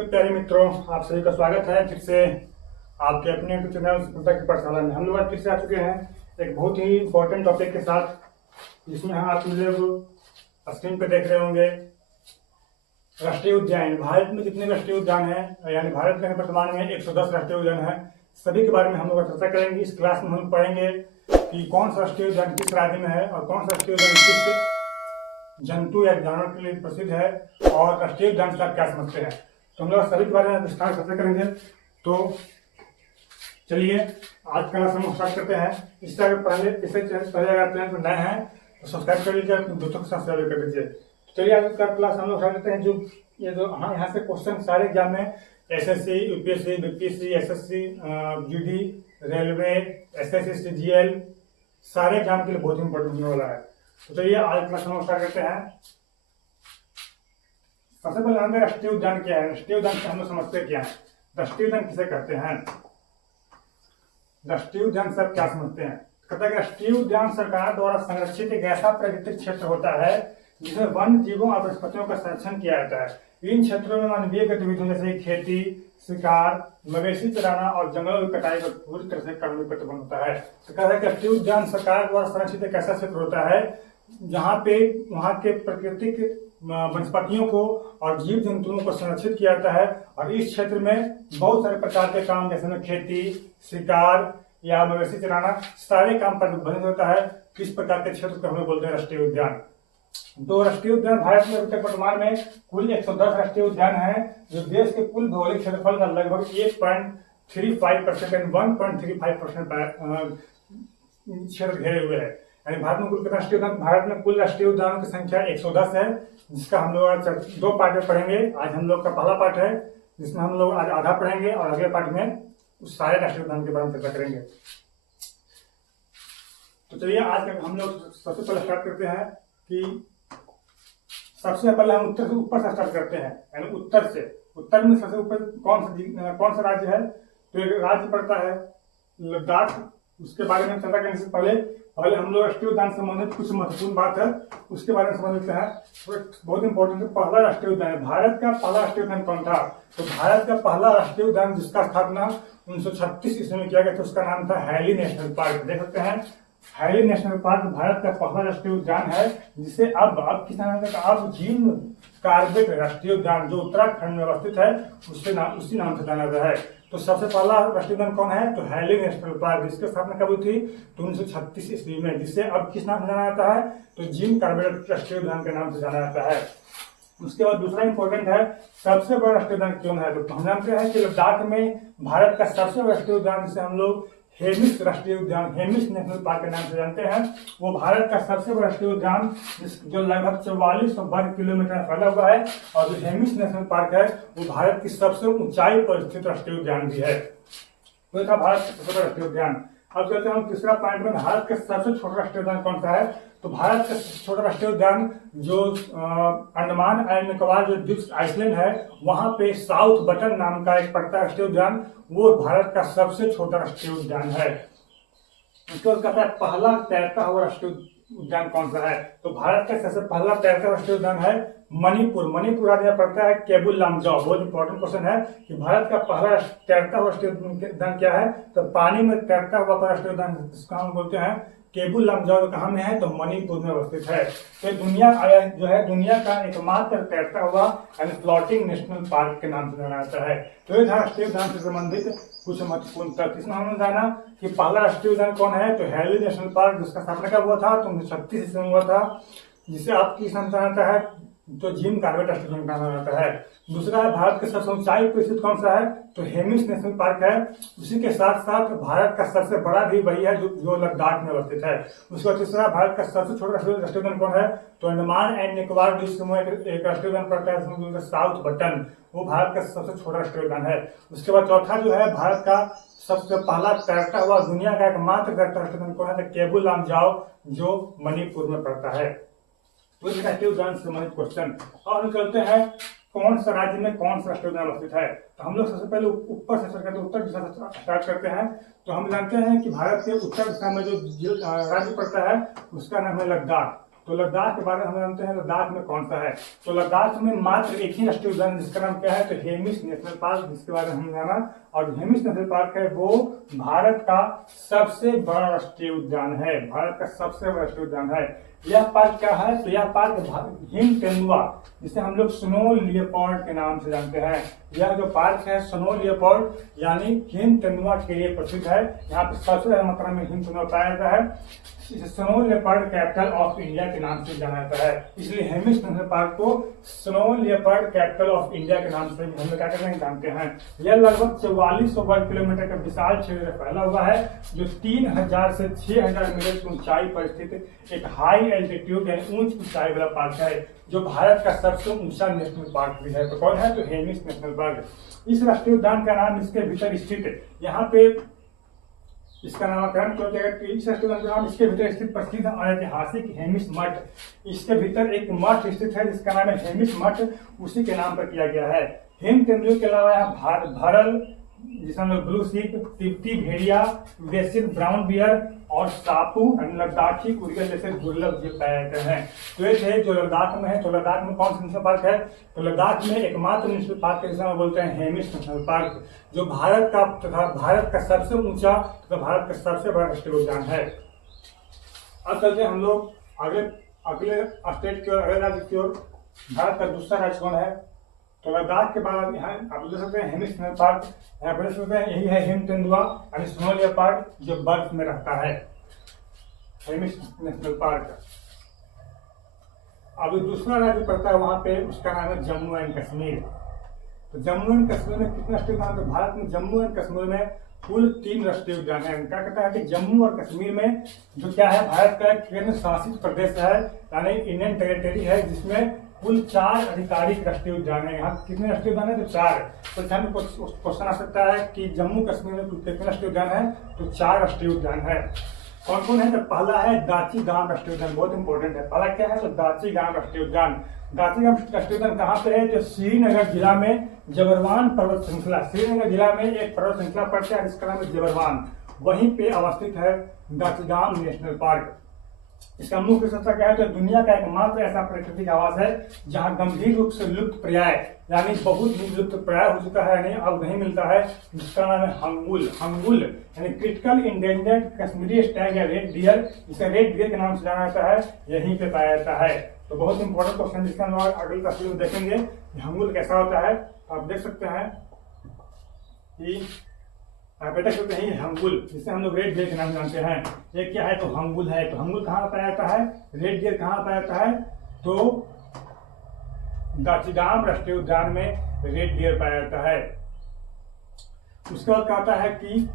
सभी प्यारे मित्रों, आप सभी का स्वागत है फिर से आपके अपने यूट्यूब चैनल सफलता की पाठशाला में। हम लोग आज फिर से आ चुके हैं एक बहुत ही इम्पोर्टेंट टॉपिक के साथ, जिसमें आप लोग स्क्रीन पे देख रहे होंगे राष्ट्रीय उद्यान। भारत में जितने राष्ट्रीय उद्यान हैं, यानी भारत में वर्तमान में 110 राष्ट्रीय उद्यान हैं, सभी के बारे में हम लोग चर्चा करेंगे। इस क्लास में हम पढ़ेंगे कि कौन सा राष्ट्रीय उद्यान किस राज्य में है और कौन सा राष्ट्रीय उद्यान किस जंतु या जानवर के लिए प्रसिद्ध है और राष्ट्रीय उद्यान से आप क्या समझते हैं। तो हम लोग सभी के बारे में विस्तार चर्चा करेंगे। तो चलिए आज का क्लास हम स्टार्ट करते हैं। इससे अगर पहले अगर आप चैनल पर नए हैं तो सब्सक्राइब कर लीजिए, अपने दोस्तों के साथ शेयर कर दीजिए। चलिए आज का क्लास हम लोग स्टार्ट करते हैं। जो हाँ, यहाँ से क्वेश्चन सारे एग्जाम में SSC, UPSC, BPSC, SSC, GD, railway, SSC, CGL, सारे एग्जाम के लिए बहुत इंपॉर्टेंट होने वाला है। तो चलिए आज क्लास हम स्टार्ट करते हैं। सबसे पहले हमें राष्ट्रीय उद्यान क्या है, राष्ट्रीय उद्यान से हम लोग समझते क्या है, राष्ट्रीय उद्यान किसे कहते हैं, राष्ट्रीय उद्यान से आप क्या समझते हैं। कहते हैं राष्ट्रीय उद्यान सरकार द्वारा संरक्षित एक ऐसा प्राकृतिक क्षेत्र होता है जिसमें वन्य जीवों और वनस्पतियों का संरक्षण किया जाता है। इन क्षेत्रों में मानवीय गतिविधियों जैसे खेती, शिकार, मवेशी चराना और जंगलों की कटाई पर पूरी तरह से कानूनी प्रतिबंध होता है। तो कहता है कि राष्ट्रीय उद्यान सरकार द्वारा संरक्षित एक ऐसा क्षेत्र होता है जहाँ पे वहाँ के प्राकृतिक वनस्पतियों को और जीव जंतुओं को संरक्षित किया जाता है। और इस क्षेत्र में बहुत सारे प्रकार के काम जैसे खेती, शिकार या मवेशी चराना, सारे काम प्रतिबंधित होता है। किस प्रकार के क्षेत्र को हम लोग बोलते हैं राष्ट्रीय उद्यान। तो राष्ट्रीय उद्यान भारत में अभी तक वर्तमान में कुल 110 राष्ट्रीय उद्यान है, जो देश के कुल भौगोलिक क्षेत्रफल का लगभग 1.35% एंड 1.35% क्षेत्र घेरे हुए है। यानी भारत में कुल राष्ट्रीय उद्यान, भारत में कुल राष्ट्रीय उद्यानों की संख्या 110 है, जिसका हम लोग आज 2 पार्ट में पढ़ेंगे। आज हम लोग का पहला पार्ट है जिसमें हम लोग आज आधा पढ़ेंगे और अगले पार्ट में उस सारे राष्ट्रीय उद्यान के बारे में चर्चा करेंगे। तो चलिए आज हम लोग सबसे पहले स्टार्ट करते हैं कि सबसे पहले हम उत्तर से ऊपर से स्टार्ट करते हैं। यानी उत्तर से, उत्तर में सबसे ऊपर कौन सा राज्य है, तो एक राज्य पड़ता है लद्दाख। उसके बारे में चर्चा करने से पहले हम लोग राष्ट्रीय उद्यान से संबंधित कुछ महत्वपूर्ण बात है उसके बारे में समझ लेते हैं। तो बहुत इंपॉर्टेंट है, पहला राष्ट्रीय उद्यान, भारत का पहला राष्ट्रीय उद्यान कौन था। तो भारत का पहला राष्ट्रीय उद्यान जिसका स्थापना 1936 ईस्वी में किया गया था, उसका नाम था हैली नेशनल पार्क। देख सकते हैं हैली नेशनल पार्क भारत का पहला राष्ट्रीय उद्यान है, जिसे अब किस नाम से, अब जिम कार्बेट राष्ट्रीय उद्यान जो उत्तराखंड में अवस्थित है उसी नाम से जाना जाता है। तो सबसे पहला राष्ट्रीय उद्यान कौन है, तो हैली नेशनल पार्क, जिसकी स्थापना कब हुई थी, तो 1936 ईस्वी में, जिसे अब किस नाम से जाना जाता है, तो जिम कार्बेट राष्ट्रीय उद्यान के नाम से जाना जाता है। उसके बाद दूसरा इंपॉर्टेंट है सबसे बड़ा राष्ट्रीय उद्यान क्यों है, तो हम जानते हैं कि लद्दाख में भारत का सबसे बड़ा राष्ट्रीय उद्यान जिसे हम लोग हेमिस राष्ट्रीय उद्यान, हेमिस नेशनल पार्क के नाम से जानते हैं, वो भारत का सबसे बड़ा राष्ट्रीय उद्यान जो लगभग 4400 वर्ग किलोमीटर में फैला हुआ है। और जो हेमिस नेशनल पार्क है वो भारत की सबसे ऊंचाई पर स्थित राष्ट्रीय उद्यान भी है। तो था भारत का सबसे बड़ा राष्ट्रीय उद्यान। अब चलते हैं तीसरा पॉइंट में, भारत का सबसे छोटा राष्ट्रीय उद्यान कौन सा है। तो भारत का छोटा राष्ट्रीय उद्यान जो अंडमान एंड निकोबार जो द्वीप आइसलैंड है, वहां पे साउथ बटन नाम का एक पड़ता है राष्ट्रीय उद्यान, वो भारत का सबसे छोटा राष्ट्रीय उद्यान है। उसके बाद कहता है पहला तैरता हुआ राष्ट्रीय उद्यान कौन सा है, तो भारत का सबसे पहला तैरता हुआ राष्ट्रीय उद्यान है मणिपुर। मणिपुर राज्य में पड़ता है केबुल लामजाओ। बहुत इंपॉर्टेंट क्वेश्चन है कि भारत का पहला तैरता हुआ राष्ट्रीय उद्यान क्या है, तो पानी में तैरता हुआ राष्ट्रीय उद्यान जिसका हम बोलते हैं केबुल लामजाओ, कहाँ में है, तो मणिपुर में अवस्थित है। तो दुनिया जो है दुनिया का एकमात्र तैरता हुआ यानी फ्लोटिंग नेशनल पार्क के नाम से जाना जाता है। तो ये था राष्ट्रीय उद्यान से संबंधित कुछ महत्वपूर्ण तथ्य। इसमें हमने जाना कि पहला राष्ट्रीय उद्यान कौन है, तो हैली नेशनल पार्क, जिसका स्थापना कब हुआ था, तो 1936 ईस्वी में हुआ था, जिसे आपकी जाता है तो जिम कार्बेट राष्ट्रीय उद्यान कहा जाता है। दूसरा है भारत के सबसे ऊंचाई पर स्थित कौन सा है, तो हेमिस नेशनल पार्क है। उसी के साथ साथ भारत का सबसे बड़ा भी वही है जो लद्दाख में अवस्थित है। उसके बाद तीसरा भारत का सबसे छोटा राष्ट्रीय उद्यान कौन है, तो अंडमान एंड निकोबार द्वीप समूह एक राष्ट्रीय उद्यान पड़ता है साउथ बटन, वो भारत का सबसे छोटा राष्ट्रीय उद्यान है। उसके बाद चौथा जो है भारत का सबसे पहला तैरता हुआ दुनिया का एकमात्र तैरता राष्ट्रीय उद्यान कौन है, तो केबुल लामजाओ जो मणिपुर में पड़ता है। तो राष्ट्रीय उद्यान से संबंधित क्वेश्चन। और हम चलते हैं कौन सा राज्य में कौन सा राष्ट्रीय उद्यान अवस्थित है। तो हम लोग सबसे पहले ऊपर से उत्तर दिशा से स्टार्ट करते हैं। तो हम जानते हैं कि भारत के उत्तर दिशा में जो राज्य पड़ता है उसका नाम है लद्दाख। तो लद्दाख के बारे में हम जानते हैं लद्दाख में कौन सा है। तो लद्दाख में मात्र एक ही राष्ट्रीय उद्यान जिसका नाम क्या है, तो हेमिस नेशनल पार्क, जिसके बारे में हम जाना। और हेमिस नेशनल पार्क है वो भारत का सबसे बड़ा राष्ट्रीय उद्यान है, भारत का सबसे बड़ा राष्ट्रीय उद्यान है। यह पार्क क्या है, तो यह पार्क हिम तेंदुआ, जिसे हम लोग स्नो लियोपार्ड के नाम से जानते हैं। यह जो पार्क है स्नो लियोपार्ड यानी हिम तेंदुआ के लिए प्रसिद्ध है। यहाँ पे सबसे ज्यादा मात्रा में हिम तेंदुआ पाया जाता है। इसे snow leopard capital of India के नाम से जाना जाता है, इसलिए हेमिस नेशनल पार्क को snow leopard capital of India के नाम से हम लोग क्या कहते हैं जानते हैं। यह लगभग 4400 वर्ग किलोमीटर का विशाल क्षेत्र फैला हुआ है, जो 3000 से 6000 मीटर की ऊंचाई पर स्थित एक हाई एल्टीट्यूड यानी ऊंच ऊंचाई वाला पार्क है, जो भारत का सबसे ऊंचा नेशनल पार्क भी है। तो कौन है, तो हेमिस नेशनल पार्क। इस राष्ट्रीय उद्यान का नाम इसके भीतर स्थित, यहाँ पे इसका नामकरण क्यों किया गया, इस राष्ट्रीय उद्यान का नाम इसके भीतर स्थित प्रसिद्ध और ऐतिहासिक हेमिस मठ, इसके भीतर एक मठ स्थित है जिसका नाम है हेमिस मठ, उसी के नाम पर किया गया है। हिम तेंदुए के अलावा यहाँ भरल, जिसे हम लोग ब्लू सीप, तिब्बती भेड़िया, विदेशी ब्राउन बियर और सापू लद्दाखी कुरियल जैसे दुर्लभ जीव पाए जाते हैं। तो ये थे जो लद्दाख में है। तो लद्दाख में कौन सा नेशनल पार्क है, तो लद्दाख में एकमात्र नेशनल पार्क जिसे हम बोलते हैं हेमिस नेशनल पार्क, जो भारत का तथा भारत का सबसे ऊंचा तथा भारत का सबसे बड़ा राष्ट्रीय उद्यान है। अब चलते हम लोग अगले स्टेट की ओर, अगले राज्य की ओर। भारत का दूसरा राज्य कौन है, तो लद्दाख के बाद यहाँ आप देख सकते हैं हेमिस नेशनल पार्क, यहाँ पर देख सकते हैं यही है हिम तेंदुआ यानी स्नो लियोपार्ड जो बर्फ में रहता है, हेमिस नेशनल पार्क। अब दूसरा राज्य पड़ता है वहां पे, उसका नाम है जम्मू एंड कश्मीर। तो जम्मू एंड कश्मीर में कितने राष्ट्रीय उद्यान, तो भारत में जम्मू एंड कश्मीर में कुल 3 राष्ट्रीय उद्यान है। क्या कहता है कि जम्मू और कश्मीर में जो क्या है, भारत का एक केंद्र शासित प्रदेश है यानी इंडियन टेरिटरी है, जिसमें कुल 4 आधिकारिक राष्ट्रीय उद्यान है। यहाँ कितने राष्ट्रीय उद्यान है, तो 4। तो ध्यान क्वेश्चन आ सकता है कि जम्मू कश्मीर में कुल कितने राष्ट्रीय उद्यान है, तो 4 राष्ट्रीय उद्यान है। कौन कौन है, तो पहला है दाची गांव राष्ट्रीय उद्यान, बहुत इंपॉर्टेंट है। पहला क्या है, तो दाची गांव राष्ट्रीय उद्यान। दाची गांव राष्ट्रीय उद्यान कहाँ पे है, तो श्रीनगर जिला में जबरवान पर्वत श्रृंखला, श्रीनगर जिला में एक पर्वत श्रृंखला पड़ता है जिसका नाम है जबरवान, वहीं पे अवस्थित है दाची गांव नेशनल पार्क। इसका मुख्य विशेषता क्या है, तो दुनिया का एकमात्र ऐसा प्राकृतिक आवास है जहां गंभीर रूप से लुप्त प्राय यानी बहुत ही लुप्त प्राय हो चुका है यानी अब नहीं मिलता है, जिसका नाम है हंगुल। हंगुल यानी क्रिटिकल इंडेंजर्ड कश्मीरी स्टैग या रेड डियर, जिसे रेड डियर के नाम से जाना जाता है, यहीं पे पाया जाता है। तो बहुत इंपॉर्टेंट क्वेश्चन जिसका हम अगली तस्वीर में देखेंगे हंगुल कैसा होता है। तो आप देख सकते हैं कि देख सकते हैं हंगुल, जिसे हम लोग रेड डियर के नाम जानते हैं। ये क्या है, तो हंगुल है। तो हंगुल कहाँ पाया जाता है, रेड डियर कहाँ पाया जाता है, तो दाची गांव राष्ट्रीय उद्यान में रेड डियर पाया जाता है। उसके बाद कहता है कि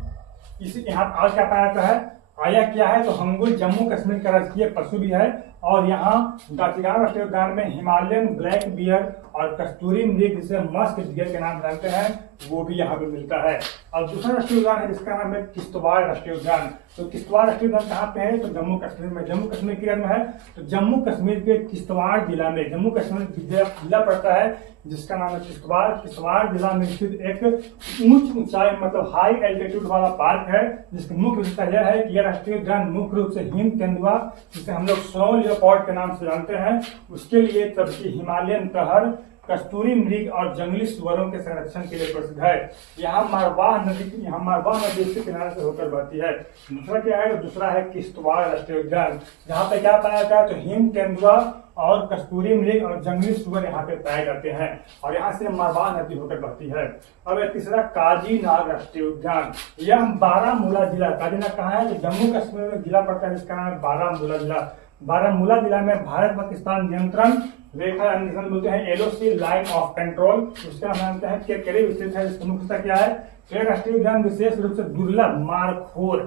इस यहाँ आज क्या पाया जाता है, आया क्या है, तो हंगुल जम्मू कश्मीर का राजकीय पशु भी है और यहाँ दाची गांव राष्ट्रीय उद्यान में हिमालयन ब्लैक बियर और कस्तूरी मृग जिसे मस्क डियर के नाम जानते हैं वो भी यहाँ पे मिलता है। और दूसरा राष्ट्रीय उद्यान है जिसका नाम है किश्तवाड़ राष्ट्रीय उद्यान। तो किश्तवाड़ राष्ट्रीय उद्यान कहाँ पे है, तो जम्मू कश्मीर में। जम्मू कश्मीर के में है, तो जम्मू कश्मीर के किश्तवाड़ जिला में, जम्मू कश्मीर जिला पड़ता है जिसका नाम है किश्तवाड़। किश्तवाड़ जिला में स्थित एक ऊंच ऊंचाई मतलब हाई एल्टीट्यूड वाला पार्क है, जिसकी मुख्य विशेषता यह है कि यह राष्ट्रीय उद्यान मुख्य रूप से हिम तेंदुआ, जिसे हम लोग स्नो लियोपार्ड के नाम से जानते हैं, उसके लिए तबकी हिमालयन तहर, कस्तूरी मृग और जंगली सुअरों के संरक्षण के लिए प्रसिद्ध है। यहाँ मारवाह नदी इसके किनारे से होकर बहती है। दूसरा क्या है, तो दूसरा है किश्तवाड़ राष्ट्रीय उद्यान, जहाँ पे क्या पाया जाता है, तो हिम तेंदुआ और कस्तूरी मृग और जंगली सुअर यहाँ पे पाए जाते हैं और यहाँ से मारवाह नदी होकर बहती है। अब तीसरा काजीनाग राष्ट्रीय उद्यान, यह बारामूला जिला, काजीनाग कहाँ है, तो जम्मू कश्मीर में जिला पड़ता है जिसका नाम है बारामूला जिला। बारामूला जिला में भारत पाकिस्तान नियंत्रण रेखा बोलते हैं एलओसी लाइन ऑफ कंट्रोल, उसका नाम जानते हैं के करीब स्थित है। जिसकी मुख्यता क्या है, तो राष्ट्रीय उद्यान विशेष रूप से दुर्लभ मारखोर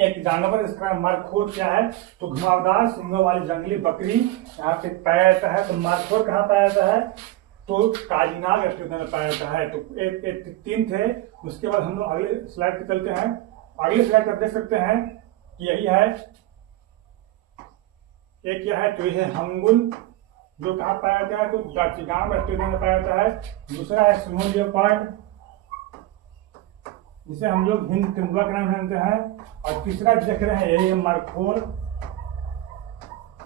एक जानवर, इसका मारखोर क्या है, तो घुमावदार सींगों वाली जंगली बकरी यहाँ पे पाया जाता है। तो मारखोर कहाँ पाया जाता है, तो काजीनाग राष्ट्रीय उद्यान में पाया जाता है। तो एक 3 थे। उसके बाद हम लोग अगले स्लाइड पे चलते हैं। अगले स्लाइड पर देख सकते हैं यही है, एक क्या है, तो यह है हंगुल जो कहाँ पाया जाता है, तो दाची गांव राष्ट्रीय उद्यान में पाया जाता है। दूसरा है स्नो लियोपार्ड जिसे हम लोग हिम तेंदुआ के नाम जानते हैं और तीसरा देख रहे हैं यही है मारखोर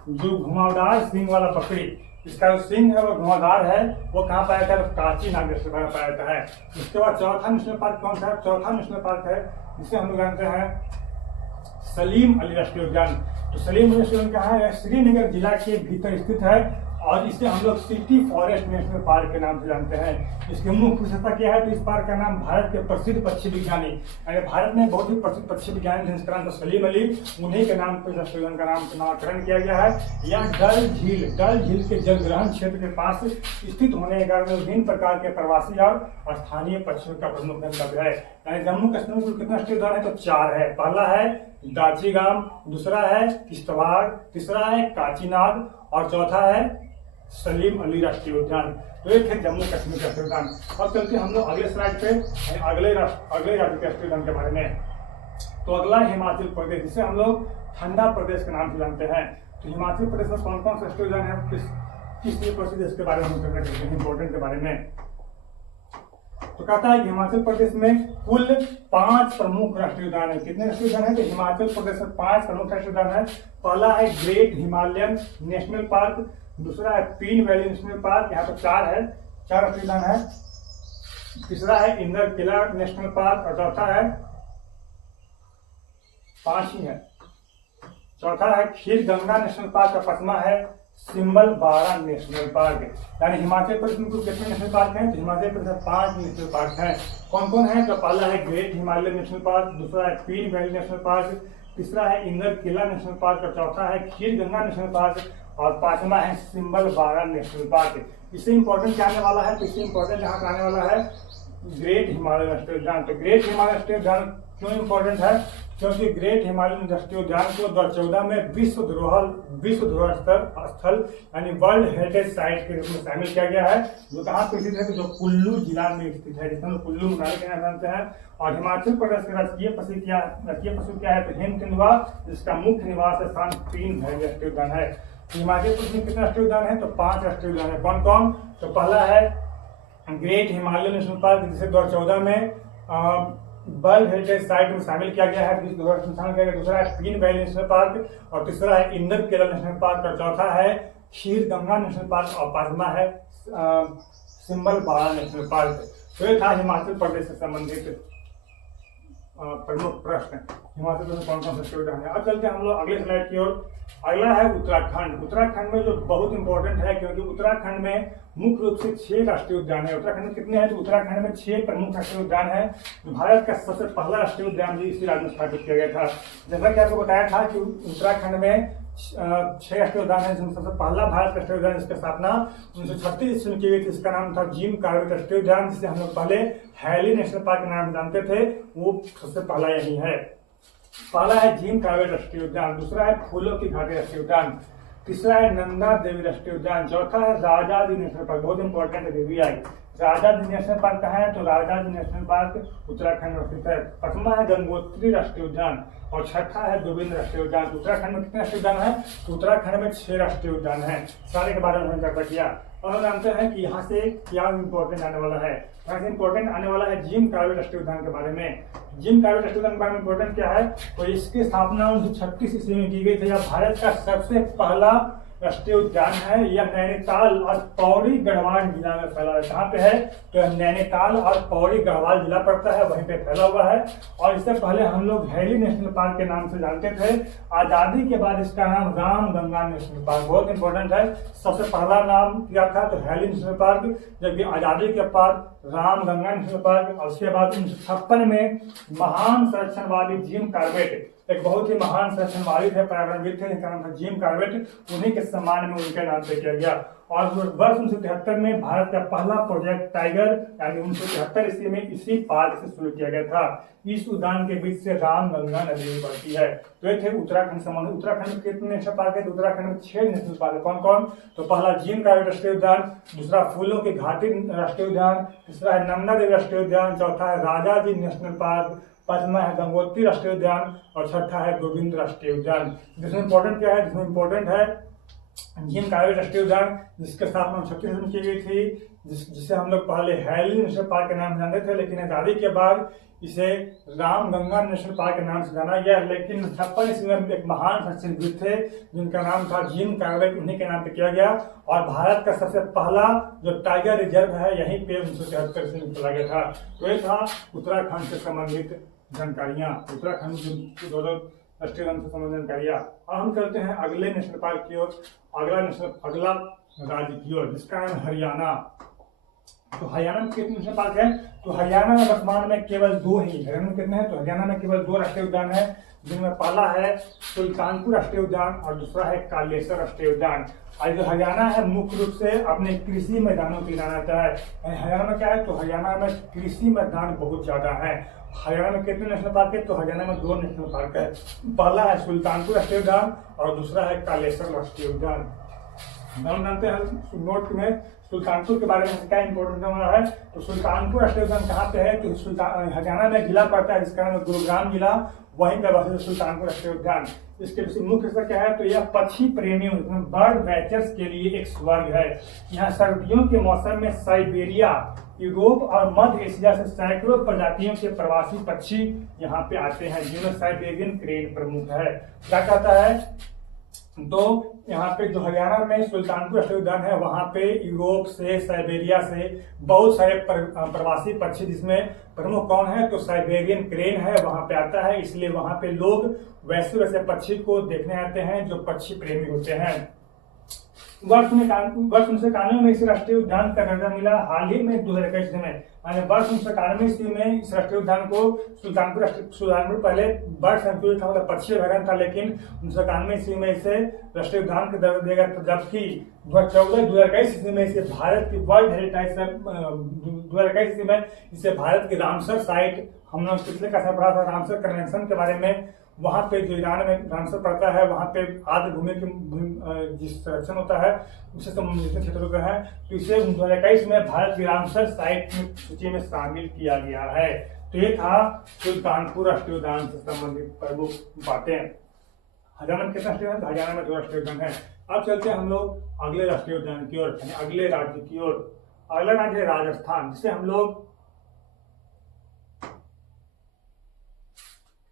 जो घुमावदार सिंग वाला बकरी, इसका जो सिंग है वो घुमावदार है, वो कहाँ पाया जाता है? कांची नाग नेशनल पार्क पाया जाता है। उसके बाद चौथा नेशनल पार्क कौन सा है? चौथा नेशनल पार्क है जिसे हम लोग जानते हैं सलीम अली राष्ट्रीय उद्यान। तो सलीम अली राष्ट्रीय उद्यान कहाँ है? श्रीनगर जिला के भीतर स्थित है और इसे हम लोग सिटी फॉरेस्ट नेशनल पार्क के नाम से जानते हैं। इसकी मुख्य विशेषता क्या है? तो इस पार्क का नाम भारत के प्रसिद्ध पक्षी विज्ञानी, यानी भारत में बहुत ही प्रसिद्ध पक्षी विज्ञानी जिनका नाम सलीम अली, उन्हीं के नाम पर राष्ट्रीय उद्यान का नामकरण किया गया है। यह डल झील के जलग्रहण क्षेत्र के पास स्थित होने के कारण विभिन्न प्रकार के प्रवासी और स्थानीय पक्षियों का प्रमुख गंतव्य है। यानी जम्मू कश्मीर में कितना राष्ट्रीय उद्यान है? तो 4 है। पहला है दाचीगाम, दूसरा है किश्तवाड़, तीसरा है कांचीनाग और चौथा है सलीम अली राष्ट्रीय उद्यान। तो एक है जम्मू कश्मीर राष्ट्रीय उद्यान। अब चलते हम लोग अगले स्लाइड पे अगले राज्य के राष्ट्रीय उद्यान के बारे में। तो अगला हिमाचल प्रदेश, जिसे हम लोग ठंडा प्रदेश के नाम से जानते हैं। तो हिमाचल प्रदेश में कौन कौन से राष्ट्रीय उद्यान है, किस लिए प्रसिद्ध, इसके बारे में हम चर्चा करते हैं, इंपोर्टेंट के बारे में। तो कहता है कि हिमाचल प्रदेश में कुल 5 प्रमुख राष्ट्रीय उद्यान है। कितने राष्ट्रीय उद्यान है? तो हिमाचल प्रदेश में 5 प्रमुख राष्ट्रीय उद्यान है। पहला है ग्रेट हिमालयन नेशनल पार्क, दूसरा है पीन वैली नेशनल पार्क, यहाँ पर 4 है, 4 राष्ट्रीय उद्यान है। तीसरा है इंदर किला नेशनल पार्क और चौथा है 5 ही है, चौथा है खीर गंगा नेशनल पार्क और 5वां है सिंबल बारा नेशनल पार्क। यानी हिमाचल प्रदेश में कुल कितने नेशनल पार्क हैं? तो हिमाचल प्रदेश में 5 नेशनल पार्क हैं। कौन कौन है? तो पहला है ग्रेट हिमालयन नेशनल पार्क, दूसरा है पीन वैली नेशनल पार्क, तीसरा है इंदर किला नेशनल पार्क और चौथा है खीर गंगा नेशनल पार्क और 5वां है सिंबल बारा नेशनल पार्क। इससे इंपॉर्टेंट क्या आने वाला है? तो इससे इंपॉर्टेंट यहाँ पर आने वाला है ग्रेट हिमालयन राष्ट्रीय उद्यान। तो ग्रेट हिमालयन राष्ट्रीय उद्यान क्यों इंपॉर्टेंट है? क्योंकि ग्रेट हिमालयन राष्ट्रीय उद्यान को 2014 में विश्व धरोहर स्थल यानी वर्ल्ड हेरिटेज साइट के रूप में शामिल किया गया है, जो कहाँ पे स्थित है? जो कुल्लू जिला में स्थित है, जिसमें कुल्लू मनाली के नाम जानते हैं। और हिमाचल प्रदेश का राजकीय पशु क्या है? तो हिम तेंदुआ, जिसका मुख्य निवास स्थान पीन वैली राष्ट्रीय उद्यान है। हिमाचल प्रदेश में कितने राष्ट्रीय उद्यान है? तो 5 राष्ट्रीय उद्यान है। कौन कौन? तो पहला है ग्रेट हिमालयन नेशनल पार्क, जिसे 2014 में वर्ल्ड हेरिटेज साइट में शामिल किया गया है, दूसरा है पीन वैली नेशनल पार्क और तीसरा है इंदर केला नेशनल पार्क और चौथा है खीर गंगा नेशनल पार्क और 5वां है सिंबल बारा नेशनल पार्क। तो ये था हिमाचल प्रदेश से संबंधित प्रमुख प्रश्न। हिमाचल प्रदेश में कौन कौन से उद्यान है। अब चलते हम लोग अगले स्लाइड की ओर। अगला है उत्तराखंड। उत्तराखंड में जो बहुत इंपॉर्टेंट है, क्योंकि उत्तराखंड में मुख्य रूप से 6 राष्ट्रीय उद्यान है। उत्तराखंड में कितने हैं? तो उत्तराखंड में 6 प्रमुख राष्ट्रीय उद्यान है। भारत का सबसे पहला राष्ट्रीय उद्यान भी इसी राज्य में स्थापित किया गया था। जैसा कि आपको बताया था कि उत्तराखंड में 6 राष्ट्रीय उद्यान है, जिसमें सबसे पहला भारत राष्ट्रीय उद्यान, जिसकी स्थापना 1936 ईस्वी में की गई थी। इसका नाम था जिम कॉर्बेट राष्ट्रीय उद्यान, जिसे हम लोग पहले हैली नेशनल पार्क के नाम जानते थे, वो सबसे पहला यही है। पहला है जिम कॉर्बेट राष्ट्रीय उद्यान, दूसरा है फूलों की घाटी राष्ट्रीय उद्यान, तीसरा है नंदा देवी राष्ट्रीय उद्यान, चौथा है राजाजी नेशनल पार्क, बहुत इंपॉर्टेंट है VVI। राजाजी नेशनल पार्क कहाँ है? तो राजाजी नेशनल पार्क उत्तराखंड में स्थित है। 5वां है गंगोत्री राष्ट्रीय उद्यान और छठा है गोविंद राष्ट्रीय उद्यान। उत्तराखंड में कितने राष्ट्रीय उद्यान है? तो उत्तराखंड में 6 राष्ट्रीय उद्यान है। सारे के बारे में चर्चा किया और हम जानते हैं कि यहाँ से क्या इंपॉर्टेंट आने वाला है। यहाँ से इंपॉर्टेंट आने वाला है जिम कॉर्बेट राष्ट्रीय उद्यान के बारे में। जिम कॉर्बेट राष्ट्रीय उद्यान के बारे में इंपॉर्टेंट क्या है? तो इसकी स्थापना 1936 ईस्वी में की गई थी। यह भारत का सबसे पहला राष्ट्रीय उद्यान है। यह नैनीताल और पौड़ी गढ़वाल जिला में फैला है। कहाँ पे है? तो नैनीताल और पौड़ी गढ़वाल जिला पड़ता है, वहीं पे फैला हुआ है। और इससे पहले हम लोग हैली नेशनल पार्क के नाम से जानते थे। आजादी के बाद इसका नाम राम गंगा नेशनल पार्क, बहुत इंपॉर्टेंट है। सबसे पहला नाम क्या था? तो हैली नेशनल पार्क, जबकि आजादी के बाद राम गंगा नेशनल पार्क। और उसके बाद 1956 में महान संरक्षणवादी जिम कॉर्बेट, एक बहुत ही महान संरक्षणवादी थे, पर्यावरणविद थे, जिनका नाम था जिम कॉर्बेट, उन्हीं के सम्मान में उनके नाम से किया गया। और वर्ष 1973 में भारत का पहला प्रोजेक्ट टाइगर यानी 1973 ईस्वी में इसी पार्क से शुरू किया गया था। इस उद्यान के बीच से राम गंगा नदी बहती है। तो ये थे उत्तराखंड संबंध। उत्तराखंड में कितने नेशनल पार्क है? तो उत्तराखंड में 6 नेशनल पार्क है। कौन कौन? तो पहला जिम कॉर्बेट राष्ट्रीय उद्यान, दूसरा फूलों की घाटी राष्ट्रीय उद्यान, तीसरा है नंदा देवी राष्ट्रीय उद्यान, चौथा है राजाजी नेशनल पार्क, 5वां है गंगोत्री राष्ट्रीय उद्यान और छठा है गोविंद राष्ट्रीय उद्यान। जिसमें इंपॉर्टेंट क्या है? जिसमें इंपॉर्टेंट है जिम कॉर्बेट राष्ट्रीय उद्यान, जिसके स्थापना 1936 में की गई थी। जिसे हम लोग पहले हैली नेशनल पार्क के नाम से जानते थे, लेकिन आजादी के बाद इसे रामगंगा नेशनल पार्क के नाम से जाना गया। लेकिन 56 ईस्वी में एक महान सचिव थे जिनका नाम था जिम कार्बेट, उन्हीं के नाम पे किया गया। और भारत का सबसे पहला जो टाइगर रिजर्व है यहीं पे 1973 से चला गया था। तो ये था उत्तराखंड से संबंधित जानकारियां, उत्तराखंड राष्ट्रीय उद्यान से संबंधित जानकारियां। अब हम चलते हैं अगले नेशनल पार्क की ओर, अगला राज्य की ओर, जिसका नाम हरियाणा। तो हरियाणा में कितने नेशनल पार्क है? तो हरियाणा में वर्तमान में केवल 2 ही। हरियाणा में कितने हैं? तो हरियाणा में केवल 2 राष्ट्रीय उद्यान है, जिनमें पहला है सुल्तानपुर राष्ट्रीय उद्यान और दूसरा है कालेश्वर राष्ट्रीय उद्यान। और जो हरियाणा है मुख्य रूप से अपने कृषि मैदानों के लिए जाना जाता है। हरियाणा में क्या है? तो हरियाणा में कृषि मैदान बहुत ज्यादा है। हरियाणा में कितने नेशनल पार्क है? तो हरियाणा में 2 नेशनल पार्क है। पहला है सुल्तानपुर राष्ट्रीय उद्यान और दूसरा है कालेश्वर राष्ट्रीय उद्यान। हम जानते हैं नोट में सुल्तानपुर के बारे में क्या इंपॉर्टेंट हो रहा है। तो सुल्तानपुर राष्ट्रीय उद्यान कहाँ पे है? तो हरियाणा में जिला पड़ता है जिसका नाम है गुरुग्राम जिला, वहीं पे बसा सुल्तानपुर राष्ट्रीय उद्यान। इसके मुख्य हिस्सा क्या है? तो यह पक्षी प्रेमियों बर्ड वैचर्स के लिए एक स्वर्ग है। यहाँ सर्दियों के मौसम में साइबेरिया, यूरोप और मध्य एशिया से सैकड़ों प्रजातियों के प्रवासी पक्षी यहाँ पे आते हैं, जिनमें साइबेरियन क्रेन प्रमुख है। क्या कहता है? तो यहाँ पे जो हरियाणा में सुल्तानपुर राष्ट्रीय उद्यान है वहां पे यूरोप से, साइबेरिया से बहुत सारे प्रवासी पक्षी, जिसमें प्रमुख कौन है? तो साइबेरियन क्रेन है, वहां पे आता है। इसलिए वहां पे लोग वैसे पक्षी को देखने आते हैं जो पक्षी प्रेमी होते हैं। वर्ष 1991 में इस राष्ट्रीय उद्यान का दर्जा मिला। हाल ही में 2021 में, वर्ष 1991 ईस्वी में इस राष्ट्रीय उद्यान को सुल्तानपुर पहले बर्ड सेंचुरी था, मतलब पक्षी अभयारण्य था, लेकिन 1991 ईस्वी में इसे राष्ट्रीय उद्यान का दर्जा दिया गया। जबकि 2021 ईस्वी में इसे भारत की वर्ल्ड हेरिटेज 2021 ईस्वी में इसे भारत की रामसर साइट, हम लोग पिछले का पढ़ा था रामसर कन्वेंशन के बारे में। वहां पे जो ईरान में रामसर पड़ता है, वहां पे आर्द्र भूमि की जिस संरक्षण होता है उससे संबंधित क्षेत्रों का है। तो इसे 2021 में भारत की रामसर साइट सूची में शामिल किया गया है। तो ये था सुल्तानपुर राष्ट्रीय उद्यान से संबंधित प्रमुख बातें। हरियाणा में कितना राष्ट्रीय उद्यान? हरियाणा में 2 राष्ट्रीय उद्यान है। अब चलते हैं हम लोग अगले राष्ट्रीय उद्यान की ओर, अगले राज्य की ओर। अगला राज्य है राजस्थान, जिसे हम लोग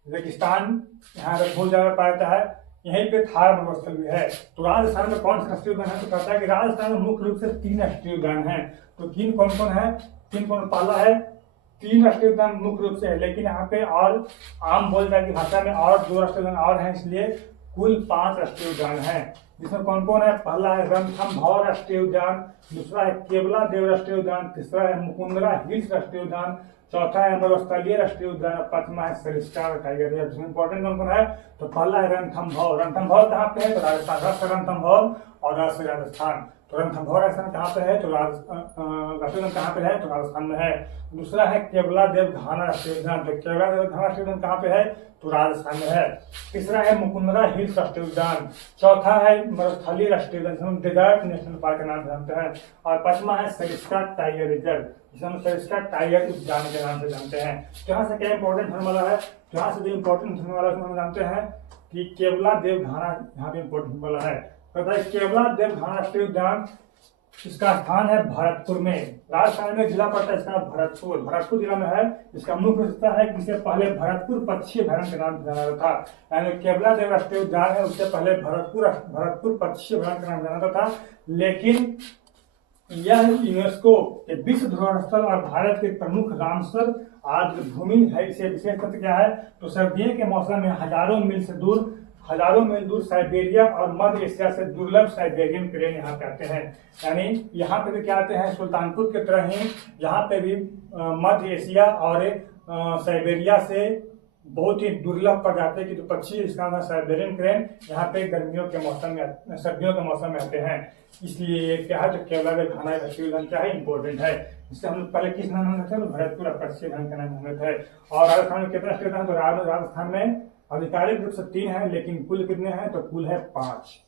रेगिस्तान यहाँ पे बहुत ज्यादा पाया जाता है। यहीं पे थार मरुस्थल भी है। तो राजस्थान में कौन सा राष्ट्रीय उद्यान है? तो कहता है कि राजस्थान में मुख्य रूप से 3 राष्ट्रीय उद्यान है। तो 3 कौन कौन है? 3 कौन? पहला है 3 राष्ट्रीय उद्यान मुख्य रूप से है, लेकिन यहाँ पे और आम बोलचाल की भाषा में और 2 राष्ट्रीय उद्यान और हैं, इसलिए कुल 5 राष्ट्रीय उद्यान है। जिसमें कौन कौन है? पहला है रणथंभौर राष्ट्रीय उद्यान, दूसरा है केवला देव राष्ट्रीय उद्यान, तीसरा है मुकुंदरा हिल्स राष्ट्रीय उद्यान, चौथा है मरुस्थलीय राष्ट्रीय उद्यान, पांचवा है सरिस्का टाइगर रिजर्व। जिसमें इंपॉर्टेंट कौन कौन है? तो पहला है रणथंभौर। रणथंभौर कहाँ पे है? तो राजस्थान, रणथंभौर और राजस्थान। तो रणथंभौर राजस्थान कहाँ पे है? तो राष्ट्रीय उद्यान कहाँ पे है? तो राजस्थान में है। दूसरा है केवला देव घाना राष्ट्रीय उद्यान। तो केवला देव घाना राष्ट्रीय उद्यान कहाँ पे है? तो राजस्थान में है। तीसरा है मुकुंदरा हिल्स राष्ट्रीय उद्यान। चौथा है मरुस्थलीय राष्ट्रीय उद्यान, डेजर्ट नेशनल पार्क के नाम से जानते हैं। और पांचवा है सरिस्का टाइगर रिजर्व, जिसे हम सरिस्का टाइगर उद्यान के नाम से जानते हैं। तो यहाँ से क्या इंपॉर्टेंट होने वाला है? तो यहाँ से जो इंपॉर्टेंट होने वाला है हम जानते हैं कि केवला देव घाना यहाँ पे इंपॉर्टेंट होने वाला है। केवला देव घाना राष्ट्रीय उद्यान, इसका स्थान है भरतपुर में। राजस्थान में जिला पड़ता है इसका भरतपुर जिला में है। इसका मुख्य हिस्सा है कि इसे पहले भरतपुर पक्षी अभयारण्य के नाम से जाना जाता था। यानी केवला देव राष्ट्रीय उद्यान है, उससे पहले भरतपुर पक्षी अभयारण्य के नाम से जाना जाता था। लेकिन यह यूनेस्को के विश्व धरोहर स्थल और भारत के प्रमुख रामसर आर्द्र भूमि है। इसे विशेष तथ्य क्या है? तो सर्दियों के मौसम में हजारों मील दूर साइबेरिया और मध्य एशिया से दुर्लभ साइबेरियन क्रेन यहाँ पे आते हैं। यानी यहाँ पे भी क्या आते हैं? सुल्तानपुर की तरह ही यहाँ पे भी मध्य एशिया और साइबेरिया से बहुत ही दुर्लभ प्रजाति की जो पक्षी, इसका नाम है साइबेरियन क्रेन, यहाँ पे सर्दियों के मौसम में आते हैं। इसलिए ये क्या है? तो केवला देव घाना राष्ट्रीय उद्यान क्या है? इंपॉर्टेंट है। इससे हम लोग पहले किस नाम लेते हैं? भरतपुर पक्षी उद्यान का नाम लेते हैं। और राजस्थान में कितने राष्ट्रीय उद्यान? तो राजस्थान में आधिकारिक रूप से 3 है, लेकिन कुल कितने हैं? तो कुल है 5।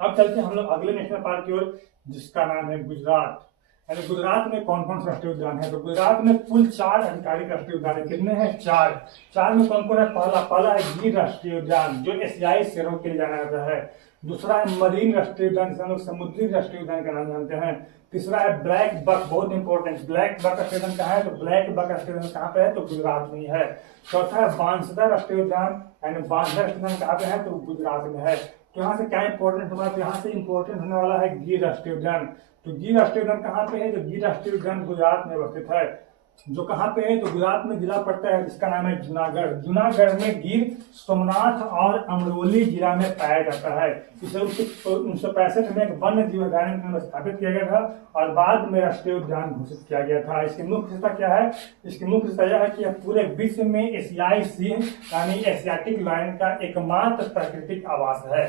अब चलते हैं हम लोग अगले नेशनल पार्क की ओर, जिसका नाम है गुजरात। यानी गुजरात में कौन कौन से राष्ट्रीय उद्यान है? तो गुजरात में कुल 4 आधिकारिक राष्ट्रीय उद्यान है। कितने हैं? 4 में कौन कौन है? पहला है गिर राष्ट्रीय उद्यान, जो एशियाई शेरों के लिए जाना जाता है। दूसरा है मरीन राष्ट्रीय उद्यान, जिसे हम लोग समुद्री राष्ट्रीय उद्यान का नाम जानते हैं। तीसरा है ब्लैक बक, बहुत इंपॉर्टेंट, ब्लैक बक राष्ट्रीय उद्यान कहाँ है, तो ब्लैक बक राष्ट्रीय उद्यान कहाँ पे है, तो गुजरात में है। चौथा है बांसदा राष्ट्रीय उद्यान, यानी बांसदा राष्ट्रीय उद्यान कहाँ पे है, तो गुजरात में है। तो यहाँ से क्या इंपॉर्टेंट होगा, तो यहाँ से इंपॉर्टेंट होने वाला है गिर राष्ट्रीय उद्यान। तो गिर राष्ट्रीय उद्यान कहाँ पे है, तो गिर राष्ट्रीय उद्यान गुजरात में अवस्थित है। जो कहाँ पे है, तो गुजरात में जिला पड़ता है जिसका नाम है जूनागढ़। जूनागढ़ में गिर सोमनाथ और अमरोली जिला में पाया जाता है। इसे 1965 में एक वन्य जीव अभयारण्य के अंदर स्थापित किया गया था और बाद में राष्ट्रीय उद्यान घोषित किया गया था। इसकी मुख्य विशेषता क्या है, इसकी मुख्य विशेषता यह है कि यह पूरे विश्व में एशियाई सिंह यानी एशियाटिक लायन का एकमात्र प्राकृतिक आवास है।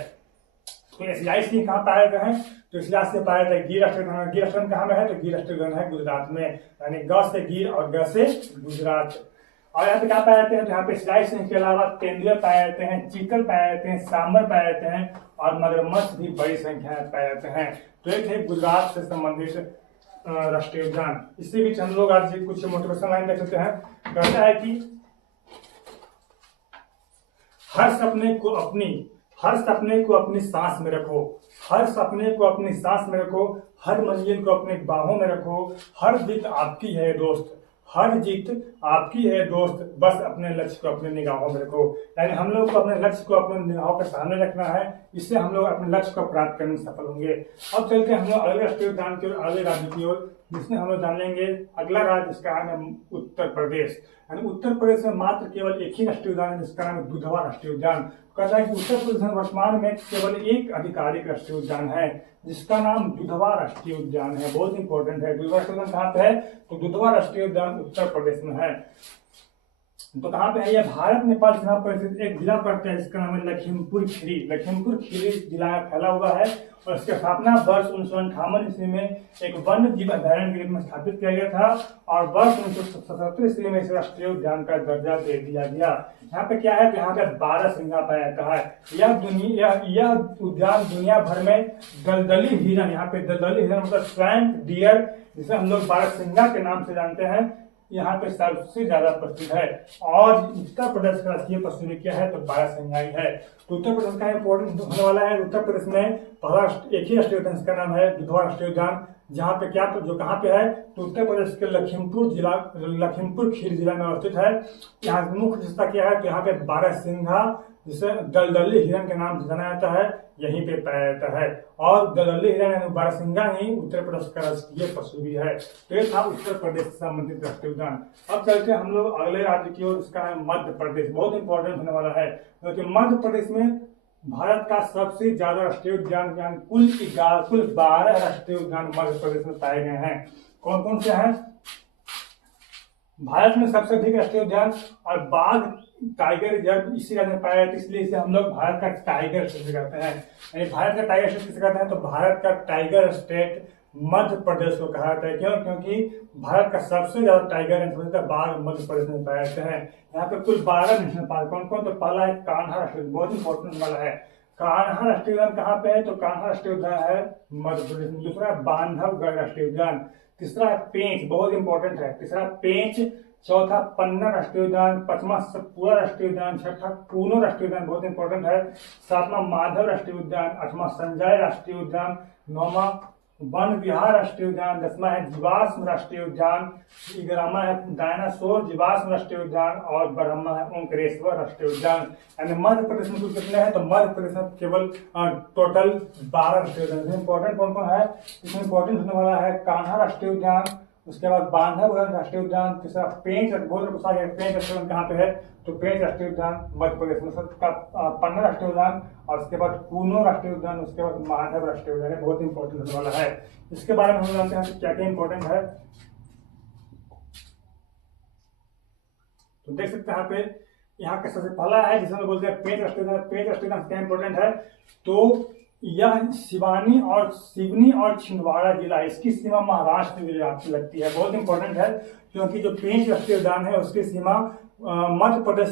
तो एशियाई सिंह कहाँ पाए गए हैं, तो एशिया से पाया जाए गिर राष्ट्रीय उद्यान। गिर राष्ट्रीय उद्यान कहाँ में है, तो गिर राष्ट्रीय उद्यान है गुजरात में, यानी ग से गिर और ग से गुजरात। और यहाँ पे क्या पाए जाते हैं, तो यहाँ पे एशियाई सिंह के अलावा तेंदुए पाए जाते हैं, चीतल पाए जाते हैं, सांबर पाए जाते हैं और मगरमच्छ भी बड़ी संख्या में पाए जाते हैं। तो एक है गुजरात से संबंधित राष्ट्रीय उद्यान। इसी बीच हम लोग आज कुछ मोटिवेशन लाइन देख सकते हैं। कहता है कि हर सपने को अपनी सांस में रखो, हर सपने को अपनी सांस में रखो, हर मंजिल को अपनी बाहों में रखो, हर जीत आपकी है दोस्त, हर जीत आपकी है दोस्त, बस अपने लक्ष्य को अपने निगाहों में रखो। यानी हम लोग को अपने लक्ष्य को अपने निगाहों के सामने रखना है, इससे हम लोग अपने लक्ष्य को प्राप्त करने में सफल होंगे। अब चलते हैं हम लोग अगले राष्ट्रीय उद्यान की ओर, अगले राज्य की ओर, जिसमें हम लोग जान लेंगे अगला राज्य, जिसका नाम है उत्तर प्रदेश। यानी उत्तर प्रदेश में मात्र केवल एक ही राष्ट्रीय उद्यान है जिसका नाम है दुधवा राष्ट्रीय उद्यान। कहता है कि उत्तर प्रदेश में वर्तमान में केवल एक आधिकारिक राष्ट्रीय उद्यान है जिसका नाम दुधवा राष्ट्रीय उद्यान है। बहुत इंपॉर्टेंट है। दुधवा राष्ट्रीय उद्यान कहाँ पे है, तो दुधवा राष्ट्रीय उद्यान उत्तर प्रदेश में है। तो कहाँ पे है, यह भारत नेपाल सीमा पर स्थित एक जिला पड़ता है जिसका नाम है लखीमपुर खीरी। लखीमपुर खीरी जिला में फैला हुआ है और इसकी स्थापना वर्ष 1958 ईस्वी में एक वन्य जीव अभयारण्य के रूप में स्थापित किया गया था और वर्ष 1977 ईस्वी में इस राष्ट्रीय उद्यान का दर्जा दे दिया गया। यहाँ पे क्या है, यहाँ पे 12 सिंगा पाया जाता है। यह उद्यान दुनिया भर में दलदली हिरन, यहाँ पे दलदली हिरन मतलब स्वैम्प डियर, जिसे हम लोग 12 सिंगा के नाम से जानते हैं, यहाँ पे सबसे ज्यादा प्रसिद्ध है। और उत्तर प्रदेश का राष्ट्रीय पशु क्या है, तो 12 सिंगाई है। तो उत्तर प्रदेश का इंपॉर्टेंट होने वाला है। उत्तर प्रदेश में पहला एक ही राष्ट्रीय उद्यान, इसका नाम है दुधवा राष्ट्रीय उद्यान, जहाँ पे क्या जो कहाँ पे है, तो उत्तर प्रदेश के लखीमपुर खीरी जिला में अवस्थित है। यहाँ मुख्य विशेषता क्या है, तो यहाँ पे 12 सिंघा, जिसे दलदली हिरन के नाम से जाना जाता है, यहीं पे पाया जाता है। और दलदली हिरन यानी 12 सिंघा ही उत्तर प्रदेश का राष्ट्रीय पशु भी है। तो ये था उत्तर प्रदेश से संबंधित राष्ट्रीय उद्यान। अब चलते हम लोग अगले राज्य की ओर, उसका है मध्य प्रदेश। बहुत इंपॉर्टेंट होने वाला है क्योंकि मध्य प्रदेश में भारत का सबसे ज्यादा राष्ट्रीय उद्यान, यानी कुल 12 राष्ट्रीय उद्यान मध्य प्रदेश में पाए गए हैं। कौन कौन से हैं, भारत में सबसे अधिक राष्ट्रीय उद्यान और बाघ टाइगर रिजर्व इसी राज्य में पाया जाता है, इसलिए इसे हम लोग भारत का टाइगर स्टेट कहते हैं। यानी भारत का टाइगर स्टेट किसे कहते हैं, तो भारत का टाइगर स्टेट मध्य प्रदेश को कहा जाता है। क्यों, क्योंकि भारत का सबसे ज्यादा टाइगर बाघ मध्य प्रदेश में पाए जाते हैं। यहाँ पे कुल 12 नेशनल पार्क, कौन कौन, तो पहला है कान्हा राष्ट्रीय, बहुत इंपॉर्टेंट वाला है। कान्हा राष्ट्रीय उद्यान कहाँ पे है, तो कान्हा राष्ट्रीय उद्यान है मध्य प्रदेश में। दूसरा है बांधवगढ़ राष्ट्रीय उद्यान, तीसरा है पेंच, बहुत इंपॉर्टेंट है, तीसरा पेंच, चौथा पन्ना राष्ट्रीय उद्यान, पांचवा सतपुड़ा राष्ट्रीय उद्यान, छठा कूनो राष्ट्रीय उद्यान, बहुत इंपॉर्टेंट है, सातवां माधव राष्ट्रीय उद्यान, आठवां संजय राष्ट्रीय उद्यान, नौवां वन विहार राष्ट्रीय उद्यान, 10वां है जीवाश्म राष्ट्रीय उद्यान, 11वां है डायनासोर जीवाश्म राष्ट्रीय उद्यान और 12वां है ओंकारेश्वर राष्ट्रीय उद्यान। यानी मध्य प्रदेश में कुल कितने हैं, तो मध्य प्रदेश में केवल टोटल 12 राष्ट्रीय उद्यान। इंपॉर्टेंट कौन कौन है, इसमें इंपॉर्टेंट होने वाला है कान्हा राष्ट्रीय उद्यान, उसके बाद बांधवगढ़ राष्ट्रीय उद्यान, तीसरा पेंच, बहुत पूछा गया पेंच राष्ट्रीय उद्यान कहाँ पे है, तो पेंच राष्ट्रीय उद्यान मध्य प्रदेश में, पन्ना राष्ट्रीय उद्यान और उसके बाद कूनो राष्ट्रीय उद्यान, उसके बाद माधव राष्ट्रीय उद्यान, बहुत इंपॉर्टेंट होने वाला है। इसके बारे में हम जानते हैं क्या क्या इंपॉर्टेंट है। तो देख सकते हैं यहाँ पे, यहाँ का सबसे पहला है जिसमें बोलते हैं पेंच राष्ट्रीय उद्यान। पेंच राष्ट्रीय उद्यान क्या इंपॉर्टेंट है, तो यह सिवनी और छिंदवाड़ा जिला, इसकी सीमा महाराष्ट्र में लगती है। बहुत इंपॉर्टेंट है क्योंकि जो पेंच राष्ट्रीय उद्यान है उसकी सीमा मध्य प्रदेश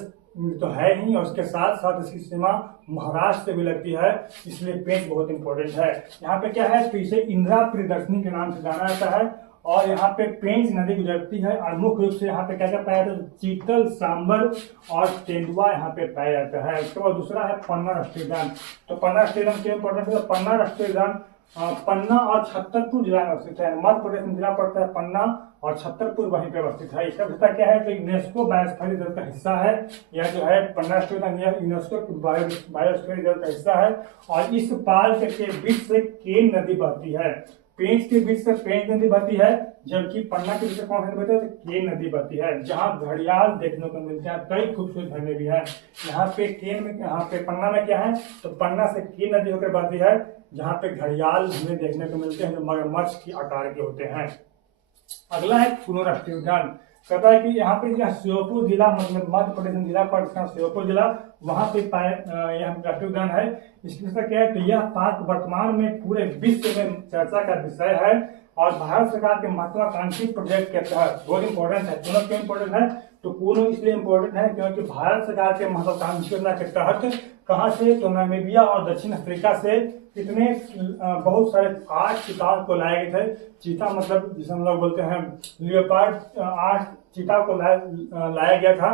तो है ही और उसके साथ साथ इसकी सीमा महाराष्ट्र से भी लगती है, इसलिए पेंच बहुत इंपॉर्टेंट है। यहाँ पे क्या है, तो इसे इंदिरा प्रियदर्शनी के नाम से जाना जाता है और यहाँ पे पेंच नदी गुजरती है और मुख्य रूप से यहाँ पे क्या क्या पाया जाता है, चीतल, सांबर और तेंदुआ यहाँ पे पाया जाता है। उसके बाद दूसरा है पन्ना राष्ट्रीय उद्यान। तो पन्ना राष्ट्रीय उद्यान क्यों इंपॉर्टेंट है, पन्ना राष्ट्रीय उद्यान पन्ना और छतरपुर जिला में अवस्थित है। मध्य प्रदेश में जिला पड़ता है पन्ना और छतरपुर वहीं पे अवस्थित है। इसका विस्तार क्या है, तो यूनेस्को बायोस्फीयर रिजर्व का हिस्सा है। यह जो है पन्ना राष्ट्रीय उद्यान यह यूनेस्को बायोस्फीयर रिजर्व का हिस्सा है। और इस पार्क के बीच से केन नदी बहती है। पेंच के बीच से पेंच नदी बहती है, जबकि पन्ना के बीच से कौन सी नदी बहती है, तो केन नदी बहती है, जहाँ घड़ियाल देखने को मिलते हैं। कई खूबसूरत झरने भी हैं यहाँ पे। केन में, यहाँ पे पन्ना में क्या है, तो पन्ना से केन नदी होकर बहती है, जहाँ पे घड़ियाल हमें देखने को मिलते हैं जो मगरमच्छ की आकार के होते हैं। अगला है कुनो राष्ट्रीय उद्यान। कहता है कि यहाँ पे यह श्योपुर जिला, मतलब मध्य प्रदेश में जिला पड़ता है श्योपुर जिला, वहां पे यह राष्ट्रीय उद्यान है। इसका क्या है, तो यह पार्क वर्तमान में पूरे विश्व में चर्चा का विषय है और भारत सरकार के महत्वाकांक्षी प्रोजेक्ट के तहत बहुत इंपॉर्टेंट है। कुनो क्यों इंपॉर्टेंट है, तो कुनो इसलिए इंपॉर्टेंट है क्योंकि भारत सरकार के महत्वाकांक्षी योजना के तहत कहाँ से, तो नामीबिया और दक्षिण अफ्रीका से कितने बहुत सारे 8 चीता को लाए गए थे। चीता मतलब जिसे हम लोग बोलते हैं लियोपार्ड, 8 चीता को लाया गया था।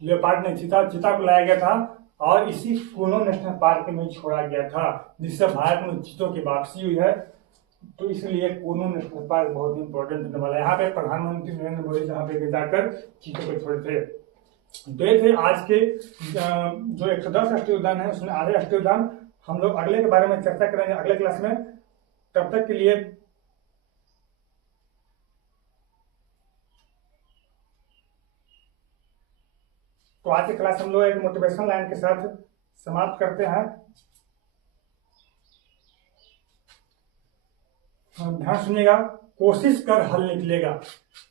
लियोपार्ड ने चीता को लाया गया था और इसी कुनो नेशनल पार्क में छोड़ा गया था, जिससे भारत में चीतों की वापसी हुई है। तो इसलिए कुनो नेशनल पार्क बहुत इंपॉर्टेंट होने वाला है। यहाँ पे प्रधानमंत्री नरेंद्र मोदी जहाँ पे जाकर चीतों को छोड़े थे। तो ये थे आज के जो 110 राष्ट्रीय उद्यान है, उसमें आधे राष्ट्रीय उद्यान। हम लोग अगले के बारे में चर्चा करेंगे अगले क्लास में। तब तक के लिए तो आज की क्लास हम लोग एक मोटिवेशनल लाइन के साथ समाप्त करते हैं। ध्यान सुनिएगा, कोशिश कर हल निकलेगा।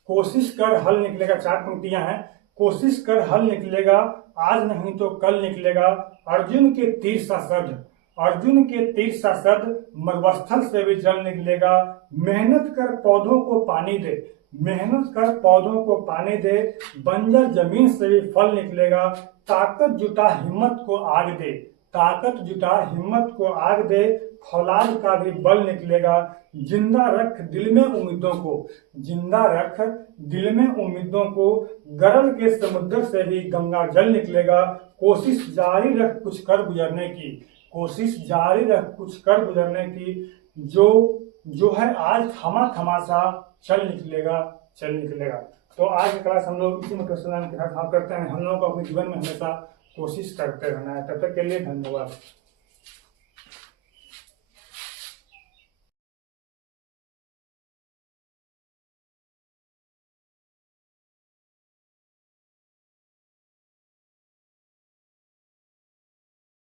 कोशिश कर हल निकलेगा, 4 पंक्तियां हैं। कोशिश कर हल निकलेगा, आज नहीं तो कल निकलेगा। अर्जुन के तीर सा सद, अर्जुन के तीर सा सद, मरुस्थल से भी जल निकलेगा। मेहनत कर पौधों को पानी दे, मेहनत कर पौधों को पानी दे, बंजर जमीन से भी फल निकलेगा। ताकत जुटा हिम्मत को आग दे, ताकत जुटा हिम्मत को आग दे, फौलाद का भी बल निकलेगा। जिंदा रख दिल में उम्मीदों को, जिंदा रख दिल में उम्मीदों को, गरल के समुद्र से भी गंगा जल निकलेगा। कोशिश जारी रख कुछ कर गुजरने की, कोशिश जारी रख कुछ कर गुजरने की, जो है आज थमा थमा सा चल निकलेगा, चल निकलेगा। तो आज की क्लास हम लोग इसी मोटिवेशनल के साथ करते हैं। हम लोगों को अपने जीवन में हमेशा कोशिश करते रहना है। तब तक के लिए धन्यवाद।